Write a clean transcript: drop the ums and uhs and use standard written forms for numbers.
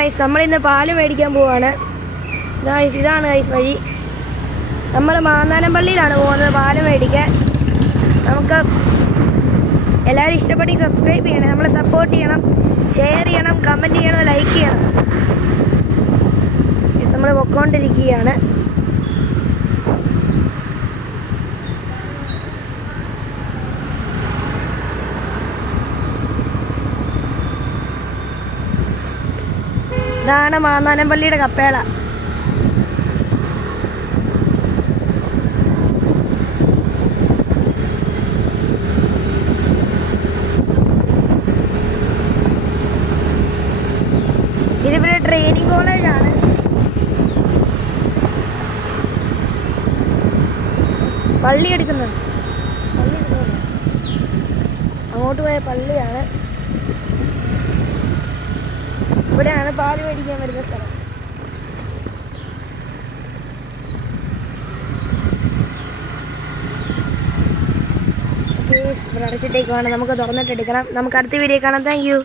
Guys, നമ്മളിന്ന് പാല് മേടിക്കാൻ പോവാണ്. ഗൈസ്, ഇതാണ് ഗൈസ് വഴി. നമ്മൾ മാന്നാനംപള്ളിയിലാണ് പോകുന്നത് പാല് മേടിക്കാൻ. നമുക്ക് എല്ലാവരും ഇഷ്ടപ്പെട്ടെങ്കിൽ സബ്സ്ക്രൈബ് ചെയ്യണം, നമ്മളെ സപ്പോർട്ട് ചെയ്യണം, ഷെയർ ചെയ്യണം, കമൻറ്റ് ചെയ്യണം, ലൈക്ക് ചെയ്യണം. നമ്മൾ പൊക്കോണ്ടിരിക്കുകയാണ്. ഇതാണ് മാന്നാനംപള്ളിയുടെ കപ്പേള. ഇതിവിടെ ട്രെയിനിങ് കോളേജാണ്. പള്ളി എടുക്കുന്നത് അങ്ങോട്ട് പോയ പള്ളിയാണ്. ഇവിടെയാണ് പാല് മേടിക്കാൻ വരുന്ന സ്ഥലം. ഇവിടെ അടച്ചിട്ടേക്ക് വേണം, നമുക്ക് തുറന്നിട്ടെടുക്കണം. നമുക്ക് അടുത്ത വീഡിയോ കാണാം. Thank you.